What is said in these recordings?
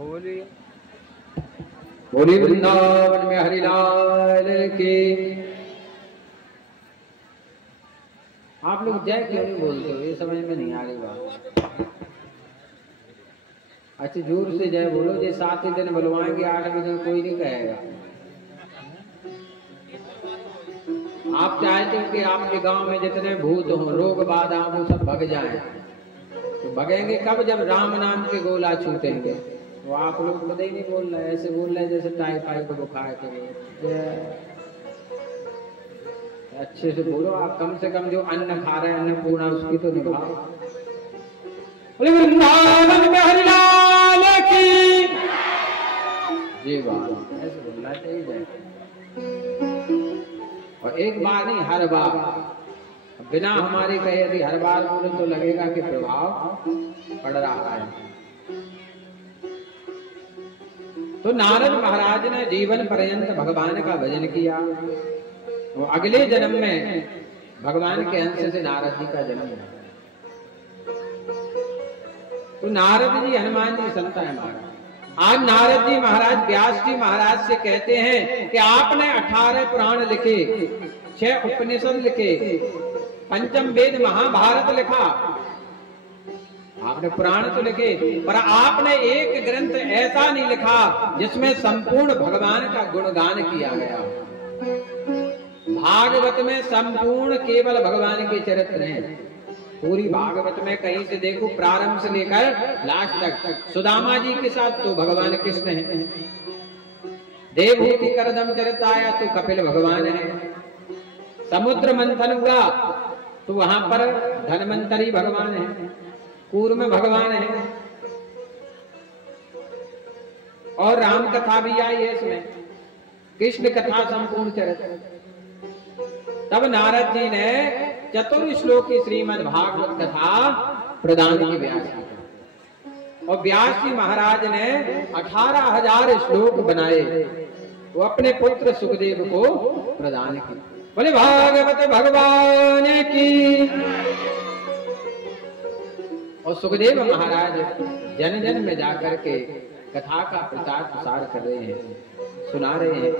बोलिए बोलिए वृंदावन में हरिलाल की। आप लोग जय क्यों नहीं बोलते हो, ये समझ में नहीं आ रही बात। अच्छा जोर से जय बोलो, जे 7 दिन बुलवाएंगे 8वें दिन कोई नहीं कहेगा। आप चाहते हो कि आपके गांव में जितने भूत हों, रोग बाधा वो सब भग जाएं, तो भगेंगे कब? जब राम नाम के गोला छूटेंगे। तो आप लोग खुद ही नहीं बोल रहे, ऐसे बोल रहे जैसे टाइफाइड को बुखार के। अच्छे से बोलो आप, कम से कम जो अन्न खा रहे हैं अन्नपूर्णा उसकी तो निभाओ। वृंदावन में हरिलाल की जी बात, ऐसे बोलना चाहिए। और एक बार नहीं, हर बार, बिना हमारे कहे यदि हर बार बोले तो लगेगा कि प्रभाव पड़ रहा है। तो नारद महाराज ने जीवन पर्यंत भगवान का भजन किया। वो अगले जन्म में भगवान के अंश से नारद जी का जन्म हुआ। तो नारद जी हनुमान जी संता है महाराज। आज नारद जी महाराज व्यास जी महाराज से कहते हैं कि आपने 18 पुराण लिखे, 6 उपनिषद लिखे, 5 वेद महाभारत लिखा, आपने पुराण तो लिखे, पर आपने एक ग्रंथ ऐसा नहीं लिखा जिसमें संपूर्ण भगवान का गुणगान किया गया। भागवत में संपूर्ण केवल भगवान के चरित्र हैं। पूरी भागवत में कहीं से देखो, प्रारंभ से लेकर लास्ट तक, सुदामा जी के साथ तो भगवान कृष्ण है, देवहूति करदम चरित आया तो कपिल भगवान है, समुद्र मंथन हुआ तो वहां पर धन्वंतरी भगवान है, कूर्म में भगवान है, और राम कथा भी आई है इसमें, कृष्ण कथा संपूर्ण चरित्र। तब नारद जी ने चतुर्श्लोक की श्रीमद् भागवत कथा प्रदान की व्यास जी को, और व्यास जी महाराज ने 18,000 श्लोक बनाए, वो अपने पुत्र सुखदेव को प्रदान की। बोले भागवत भगवान की। और सुखदेव महाराज जन जन में जाकर के कथा का प्रचार प्रसार कर रहे हैं, सुना रहे हैं।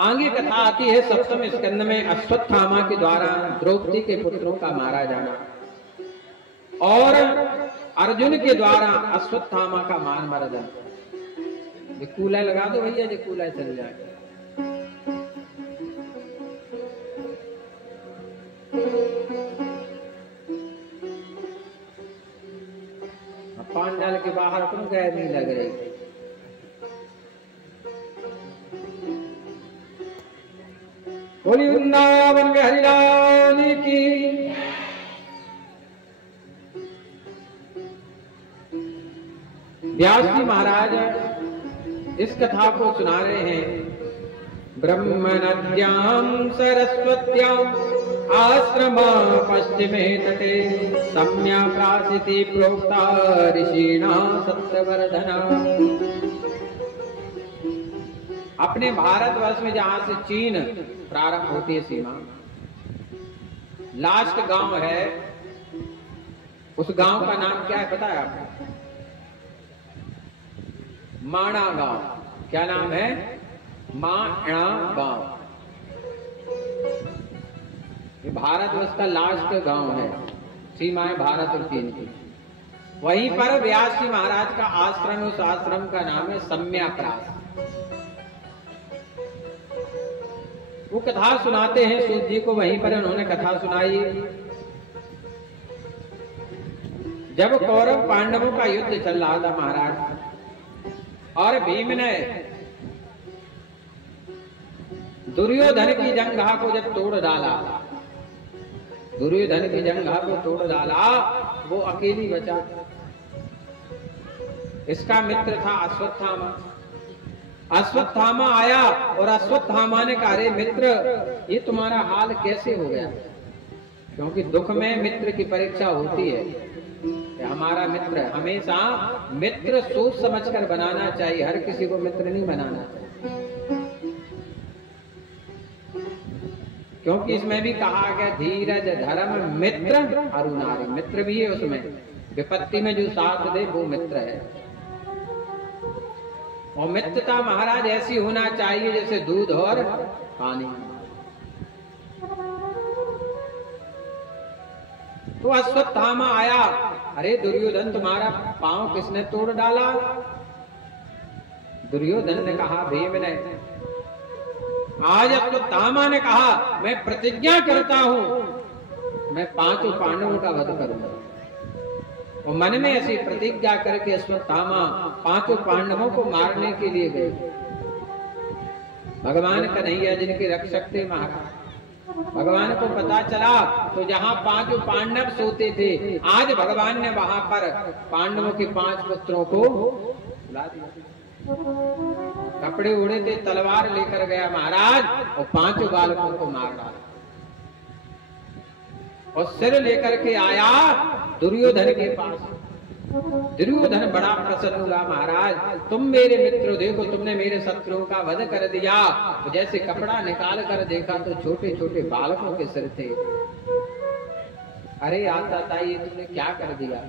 आगे कथा आती है 7वें स्कंद में, अश्वत्थामा के द्वारा द्रौपदी के पुत्रों का मारा जाना, और अर्जुन के द्वारा अश्वत्थामा का मान मर्दन। कूला लगा दो भैया, जो कूला चल जाए। पांडाल के बाहर क्यों गैर नहीं लग रही? बोली वृंदावन में हरिलाल की। व्यास जी महाराज इस कथा को सुना रहे हैं। ब्रह्म नद्यां सरस्वत्यां आश्रमा पश्चिमे तटे सम्या प्रासिति प्रोक्ता ऋषिणा सत्यवर्धना। अपने भारतवर्ष में जहां से चीन प्रारंभ होती है सीमा, लास्ट गांव है, उस गांव का नाम क्या है पता है आपको? माणा गांव। क्या नाम है? माणा गांव। ये भारतवर्ष का लास्ट गांव है, सीमाएं भारत और चीन की। वहीं पर व्यास जी महाराज का आश्रम, उस आश्रम का नाम है सम्याप्रास। वो कथा सुनाते हैं सूत जी को, वहीं पर उन्होंने कथा सुनाई। जब कौरव पांडवों का युद्ध चल रहा था महाराज, और भीम ने दुर्योधन की जंघा को जब तोड़ डाला, दुर्योधन की जंघा को तोड़ डाला, वो अकेली बचा। इसका मित्र था अश्वत्थामा। अश्वत्थामा आया और अश्वत्थामा ने कहा, अरे मित्र, ये तुम्हारा हाल कैसे हो गया? क्योंकि दुख में मित्र की परीक्षा होती है। हमारा मित्र, हमेशा मित्र सोच समझकर बनाना चाहिए, हर किसी को मित्र नहीं बनाना चाहिए। क्योंकि इसमें भी कहा गया धीरज धर्म मित्र अरुणारी, मित्र भी है उसमें, विपत्ति में जो साथ दे वो मित्र है। और मित्रता महाराज ऐसी होना चाहिए जैसे दूध और पानी। तो अश्वत्थामा आया, अरे दुर्योधन तुम्हारा पांव किसने तोड़ डाला? दुर्योधन ने कहा भीम ने। आज अश्वत्थामा ने कहा मैं प्रतिज्ञा करता हूं मैं 5 पांडवों का वध करूंगा। और मन में ऐसी प्रतिज्ञा करके अश्वत्थामा 5 पांडवों को मारने के लिए गए। भगवान कन्हैया जिनके रक्षक थे महाराज, भगवान को पता चला तो जहां 5 पांडव सोते थे आज भगवान ने वहां पर पांडवों के 5 पुत्रों को बुला दिया। कपड़े उड़े थे, तलवार लेकर गया महाराज और 5 बालकों को मार डाला। और सिर लेकर के आया दुर्योधन के पास। दुर्योधन बड़ा प्रसन्न हुआ, महाराज तुम मेरे मित्र, देखो तुमने मेरे शत्रुओं का वध कर दिया। तो जैसे कपड़ा निकाल कर देखा तो छोटे छोटे बालकों के सिर थे। अरे आता था ये तुमने क्या कर दिया?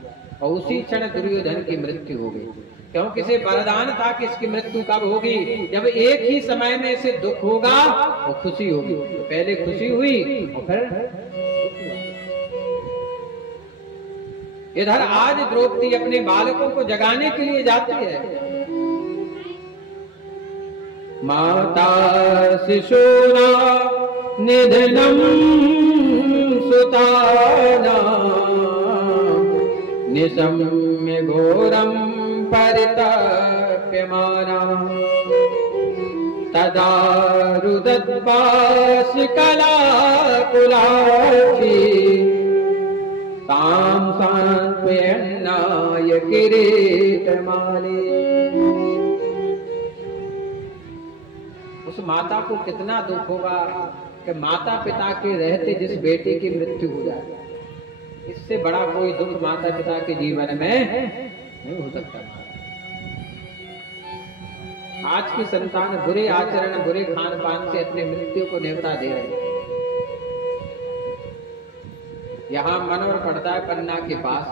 और उसी क्षण दुर्योधन की मृत्यु हो गई। क्योंकि इसे वरदान था कि इसकी मृत्यु कब होगी? जब एक ही समय में इसे दुख होगा और खुशी होगी। पहले खुशी हुई और फिर इधर आज द्रौपदी अपने बालकों को जगाने के लिए जाती है। माता शिशूना निधनम सुताना निशम्य घोरम परितप्यमाना तदा रुदत्पाश कलाकुलाक्षी ताम सांत्वयन्नाय किरीटमाली। उस माता को कितना दुख होगा कि माता पिता के रहते जिस बेटे की मृत्यु हो जाए। इससे बड़ा कोई दुख माता पिता के जीवन में नहीं हो सकता। आज की संतान बुरे आचरण बुरे खान पान से अपनी मृत्यु को न्योता दे रहे हैं। यहाँ मनोहर पड़ता है पन्ना के पास,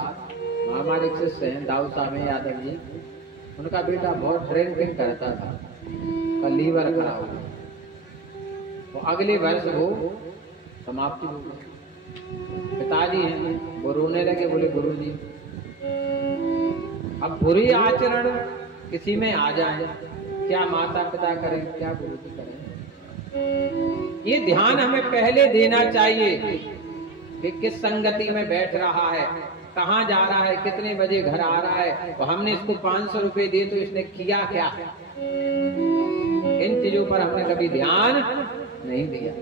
हमारे शिष्य हैं दाऊ साहब यादव जी। उनका बेटा बहुत ड्रिंकिंग करता था, का लीवर खराब हो गया। वो अगले वर्ष वो समाप्ति हो गई। पिताजी हैं वो रोने लगे, बोले गुरुजी अब बुरी आचरण किसी में आ जाए, क्या माता पिता करें, क्या गुरु जी करें? ये ध्यान हमें पहले देना चाहिए कि किस संगति में बैठ रहा है, कहाँ जा रहा है, कितने बजे घर आ रहा है। तो हमने इसको 500 रुपए दिए तो इसने किया क्या? इन चीजों पर हमने कभी ध्यान नहीं दिया।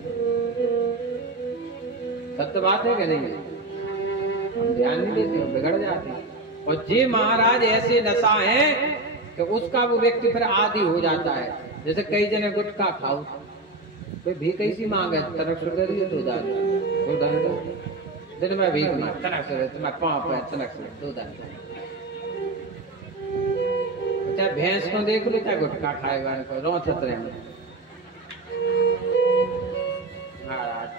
सत्य बात है कि नहीं? हम ध्यान नहीं देते, बिगड़ जाते हैं। और जी महाराज ऐसे नशा है कि उसका वो व्यक्ति फिर आदी हो जाता है। जैसे कई जने गुटखा खाओ, कोई भी कैसी मांगे तनक करिए तो दिन में भी तनक से तुम्हें पाँव पे तनक से दो दान। चाहे भैंस को देख लो चाहे गुटखा खाएगा रोथत रहे महाराज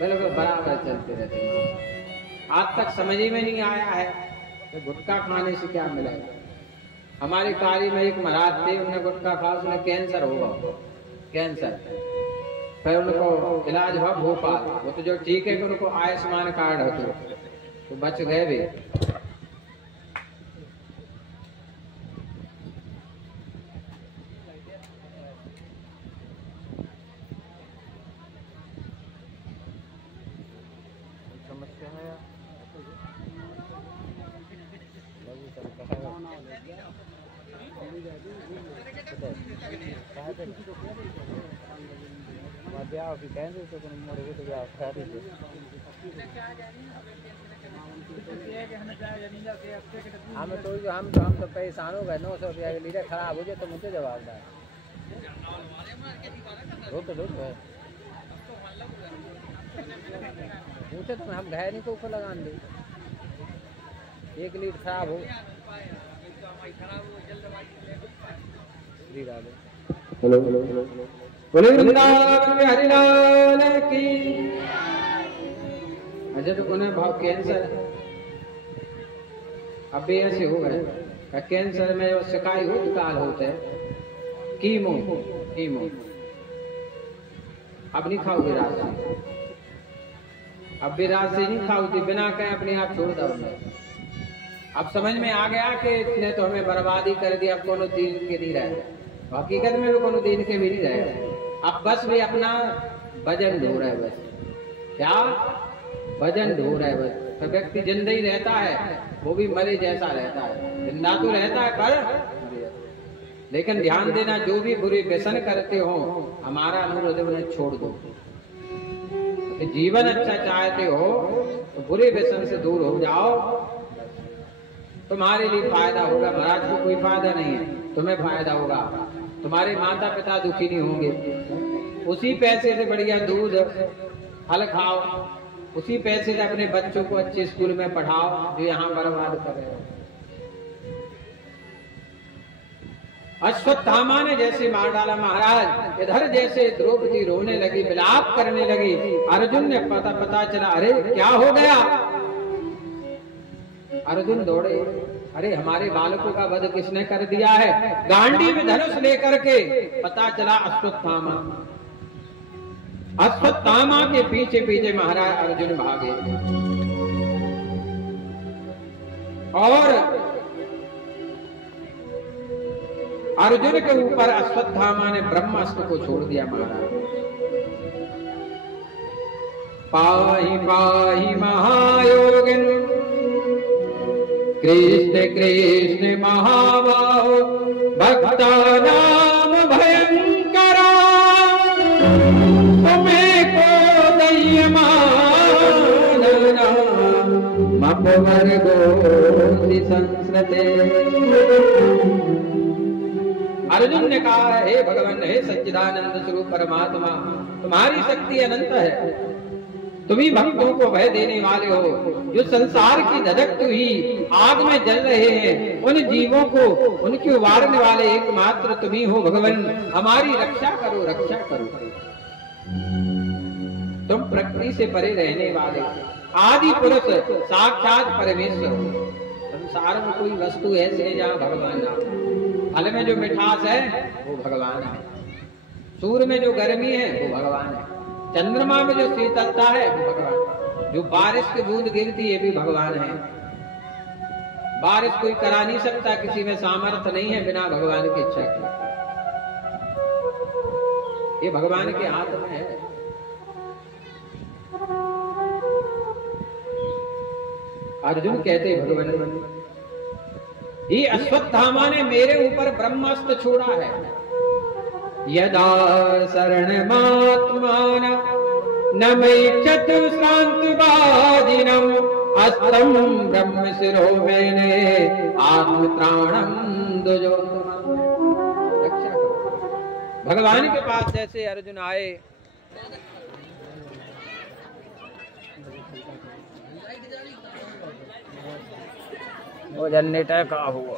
बिल्कुल बराबर चलते रहते हैं। आज तक समझ ही में नहीं आया है तो गुटखा खाने से क्या मिलेगा। हमारे कार्य में एक महाराज थे, उन्हें गुटखा खा उसने कैंसर होगा, कैंसर। फिर उनको इलाज हुआ भोपाल, वो तो जो ठीक है कि उनको आयुष्मान कार्ड हो तो बच गए भी। हम तो परेशान हो गए। 900 रुपया के लीटर खराब हो जाए तो मुझे जवाबदार पूछे तो हम घाय नहीं को ऊपर लगा दे। 1 लीटर खराब हो हेलो हेलो हेलो बोले वृंदावन में हरिलाल की अच्छा तो उन्हें भाव कैंसर अब भी ऐसे हो गए, कैंसर में वो शिकाई हो काल होते कीमो कीमो अब नहीं खाओगे रात से, अब भी रात से नहीं खाओगी, बिना कहे अपने आप छोड़ दो। अब समझ में आ गया कि इसने तो हमें बर्बादी कर दी, अब कोनो दीन के नहीं रहे, हकीकत में भी कोनो दीन के भी नहीं रहे। अब बस भी अपना वजन ढो रहा है, बस क्या वजन ढो रहा है बस। तो व्यक्ति जिंदा ही रहता है, वो भी मरे जैसा रहता है, जिंदा तो रहता है पर लेकिन ध्यान देना जो भी बुरे व्यसन करते हो हमारा अनुरोध उन्हें छोड़ दो। तो जीवन अच्छा चाहते हो तो बुरे व्यसन से दूर हो जाओ, तुम्हारे लिए फायदा होगा। महाराज को कोई फायदा नहीं है, तुम्हें फायदा होगा, तुम्हारे माता पिता दुखी नहीं होंगे। उसी पैसे से बढ़िया दूध फल खाओ, उसी पैसे से अपने बच्चों को अच्छे स्कूल में पढ़ाओ जो यहाँ बर्बाद कर रहे हो। अश्वत्थामा ने जैसे मार डाला महाराज, इधर जैसे द्रौपदी रोने लगी, विलाप करने लगी। अर्जुन ने पता चला, अरे क्या हो गया। अर्जुन दौड़े, अरे हमारे बालकों का वध किसने कर दिया है। गांडी में धनुष लेकर के पता चला अश्वत्थामा, अश्वत्थामा के पीछे पीछे महाराज अर्जुन भागे और अर्जुन के ऊपर अश्वत्थामा ने ब्रह्मास्त्र को छोड़ दिया। महाराज पाहि पाहि महायोगिन कृष्ण कृष्ण महाबाहो भक्तानाम भयंकरा तुम्हें को दयमानना मपवर्गो संस्कृते। अर्जुन ने कहा, हे भगवान, हे सच्चिदानंद स्वरूप परमात्मा, तुम्हारी शक्ति अनंत है, तुम ही भक्तों को भय देने वाले हो। जो संसार की धधकती हुई आग में जल रहे हैं उन जीवों को उनके उबारने वाले एकमात्र तुम ही हो। भगवान हमारी रक्षा करो, रक्षा करो। तुम प्रकृति से परे रहने वाले आदि पुरुष साक्षात परमेश्वर हो। संसार में कोई वस्तु ऐसी है जहाँ भगवान ना हो। फल में जो मिठास है वो भगवान है, सूर्य में जो गर्मी है वो भगवान है, चंद्रमा में जो शीतलता है वो भगवान है, जो बारिश की बूंद गिरती है भी भगवान है। बारिश कोई करा नहीं सकता, किसी में सामर्थ्य नहीं है बिना भगवान की इच्छा के। ये भगवान के हाथ में है। अर्जुन कहते भगवान, ये अश्वत्थामा ने मेरे ऊपर ब्रह्मास्त्र छोड़ा है। यदा शरणमात्मान न मैच्छतु शांतिवादिनम अस्त्रम ब्रह्म शिरो मेने आत्मत्राणम दुजोतमम। रक्षा करो। भगवान के पास जैसे अर्जुन आए, वो जनरेटर का हुआ।